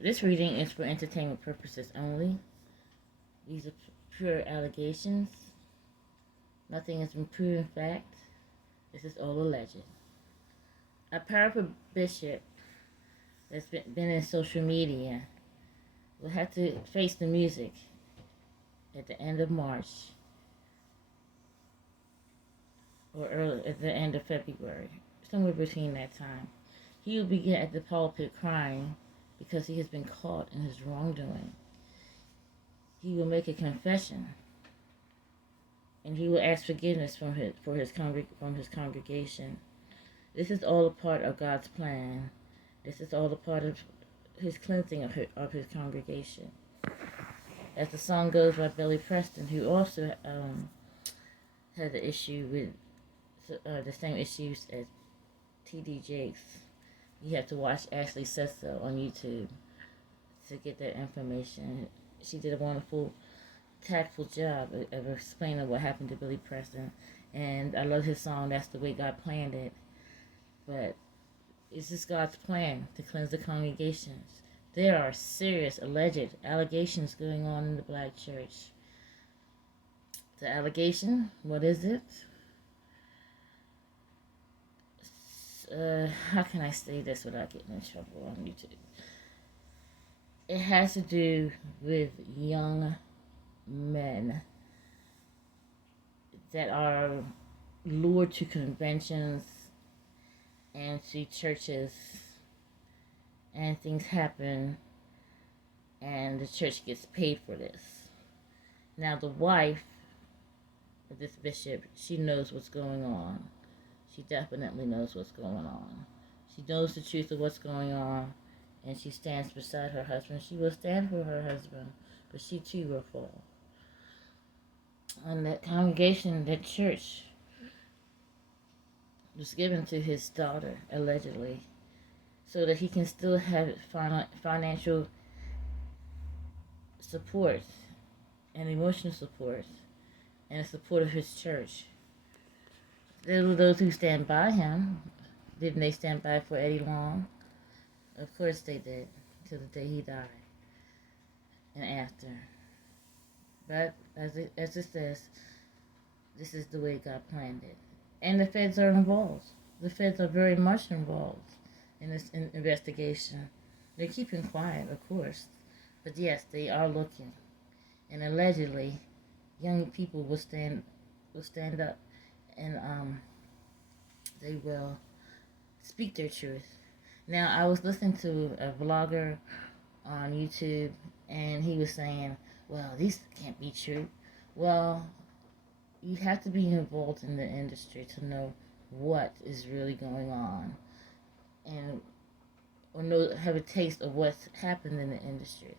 This reading is for entertainment purposes only. These are pure allegations. Nothing has been proven fact. This is all alleged. A powerful bishop that's been in social media will have to face the music at the end of March or early at the end of February, somewhere between that time. He will begin at the pulpit crying because he has been caught in his wrongdoing. He will make a confession, and he will ask forgiveness from his congregation. This is all a part of God's plan. This is all a part of his cleansing of his congregation. As the song goes by Billy Preston, who also has an issue with the same issues as T.D. Jakes. You have to watch Ashley Says So on YouTube to get that information. She did a wonderful, tactful job of explaining what happened to Billy Preston. And I love his song, That's the Way God Planned It. But it's just God's plan to cleanse the congregations. There are serious alleged allegations going on in the black church. The allegation, what is it? How can I say this without getting in trouble on YouTube? It has to do with young men that are lured to conventions and to churches, and things happen, and the church gets paid for this. Now, the wife of this bishop, she knows what's going on. She definitely knows what's going on. She knows the truth of what's going on, and she stands beside her husband. She will stand for her husband, but she too will fall. And that congregation, that church, was given to his daughter, allegedly, so that he can still have financial support and emotional support and the support of his church. There were those who stand by him. Didn't they stand by for Eddie Long? Of course they did, till the day he died and after. But as it says, this is the way God planned it. And the feds are involved. The feds are very much involved in this investigation. They're keeping quiet, of course. But yes, they are looking. And allegedly, young people will stand up, and they will speak their truth. Now, I was listening to a vlogger on YouTube, and he was saying, well, these can't be true. Well, you have to be involved in the industry to know what is really going on, and or have a taste of what's happened in the industry.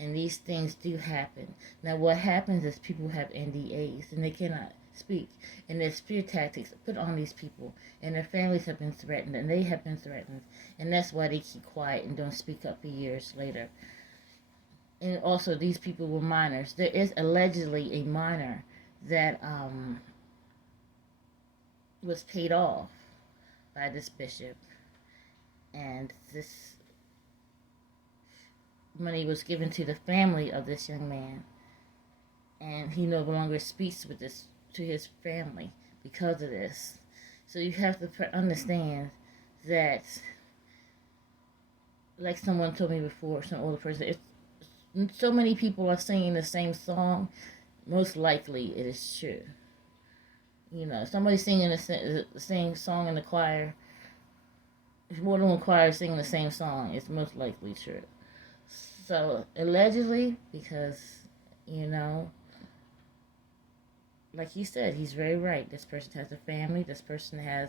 And these things do happen. Now, what happens is people have NDAs, and they cannot speak. And there's fear tactics put on these people, and their families have been threatened, and they have been threatened. And that's why they keep quiet and don't speak up for years later. And also, these people were minors. There is allegedly a minor that was paid off by this bishop, and this money was given to the family of this young man, and he no longer speaks with this to his family because of this. So you have to understand that, like someone told me before, some older person, if so many people are singing the same song, most likely it is true. You know, somebody singing the same song in the choir, if more than one choir singing the same song, it's most likely true. So, allegedly, because, you know, like he said, he's very right. This person has a family. This person has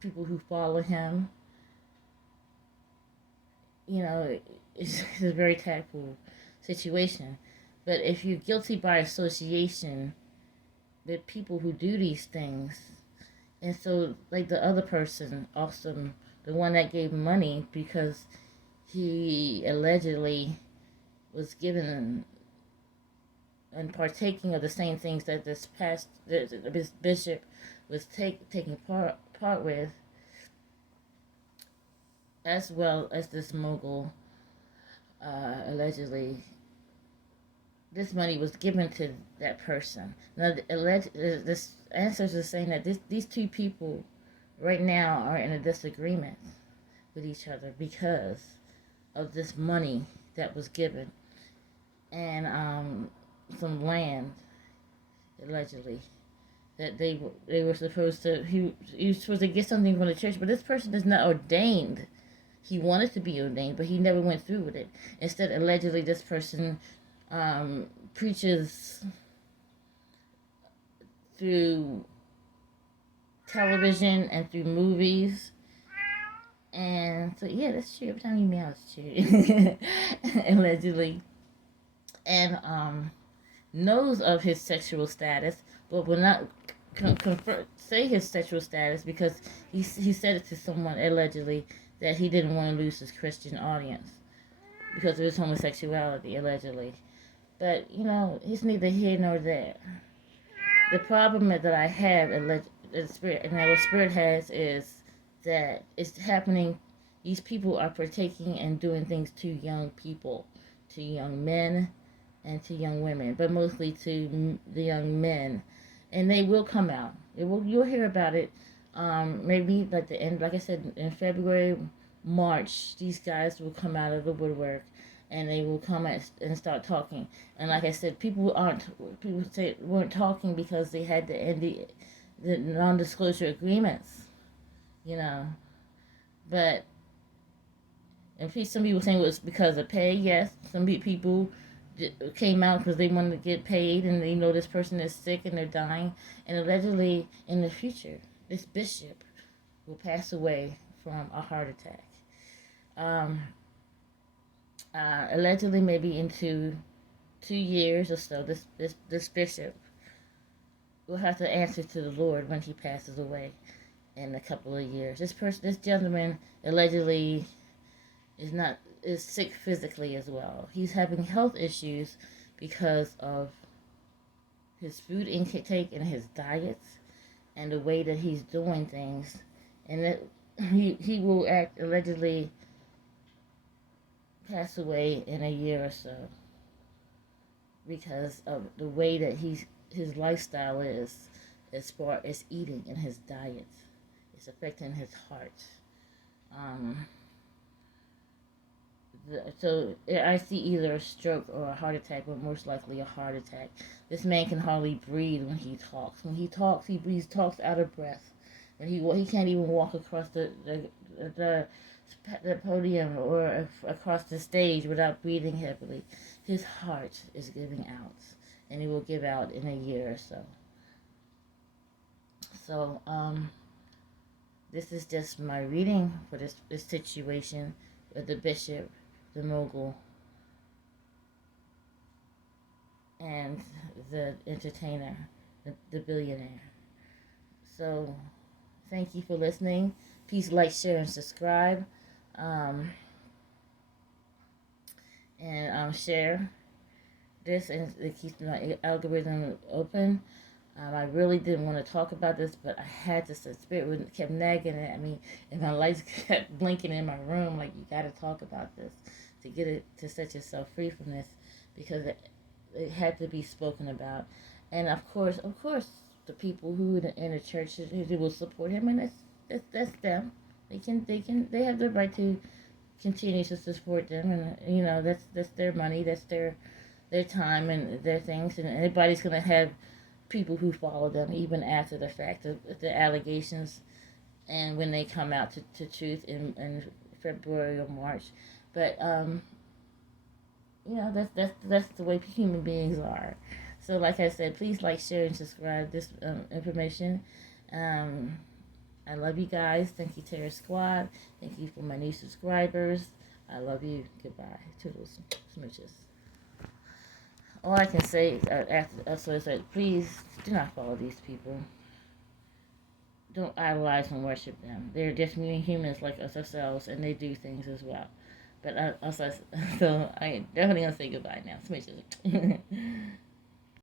people who follow him. You know, it's a very tactful situation. But if you're guilty by association with people who do these things, and so, like the other person, also the one that gave money because he allegedly was given and partaking of the same things that this bishop was taking part with, as well as this mogul, allegedly, this money was given to that person. Now, this ancestors are saying that these two people right now are in a disagreement with each other because of this money that was given and some land, allegedly, that they were supposed to he was supposed to get something from the church, but this person is not ordained. He wanted to be ordained, but he never went through with it. Instead, allegedly, this person preaches through television and through movies. And so, yeah, that's true. Every time you meow, it's true. Allegedly. And knows of his sexual status, but will not say his sexual status because he said it to someone, allegedly, that he didn't want to lose his Christian audience because of his homosexuality, allegedly. But, it's neither here nor there. The problem that I have, the spirit, and our spirit has, is that it's happening. These people are partaking and doing things to young people, to young men, and to young women, but mostly to the young men. And they will come out. You'll hear about it. Maybe like the end, like I said, in February, March, these guys will come out of the woodwork, and they will come and start talking. And like I said, people weren't talking because they had to end the non-disclosure agreements, But and some people saying it was because of pay. Yes, some people came out because they wanted to get paid, and they know this person is sick and they're dying, and allegedly in the future, this bishop will pass away from a heart attack. Allegedly, maybe into 2 years or so, this bishop will have to answer to the Lord when he passes away in a couple of years. This gentleman, allegedly is sick physically as well. He's having health issues because of his food intake and his diets and the way that he's doing things, and that he will allegedly pass away in a year or so because of the way that his lifestyle is, as far as eating and his diet. It's affecting his heart. So I see either a stroke or a heart attack, but most likely a heart attack. This man can hardly breathe when he talks. When he talks, he talks out of breath. When he can't even walk across the podium or across the stage without breathing heavily. His heart is giving out, and he will give out in a year or so. So, this is just my reading for this situation with the bishop, the mogul, and the entertainer, the billionaire. So, thank you for listening. Please like, share, and subscribe. Share this, and it keeps my algorithm open. I really didn't want to talk about this, but I had to. The spirit kept nagging at me, and my lights kept blinking in my room. Like, you got to talk about this to get it to set yourself free from this, because it had to be spoken about. And of course, the people who in the church who will support him, and that's them. They have the right to continue to support them, and that's their money, that's their time and their things, and everybody's gonna have people who follow them even after the fact of the allegations and when they come out to truth in February or March. But that's the way human beings are. So like I said, please like, share, and subscribe this information. I love you guys. Thank you, Terror Squad. Thank you for my new subscribers. I love you. Goodbye. Toodles. Smooches. All I can say after is that please do not follow these people. Don't idolize and worship them. They're just humans like us ourselves, and they do things as well. But so I definitely gonna say goodbye now. Smooches.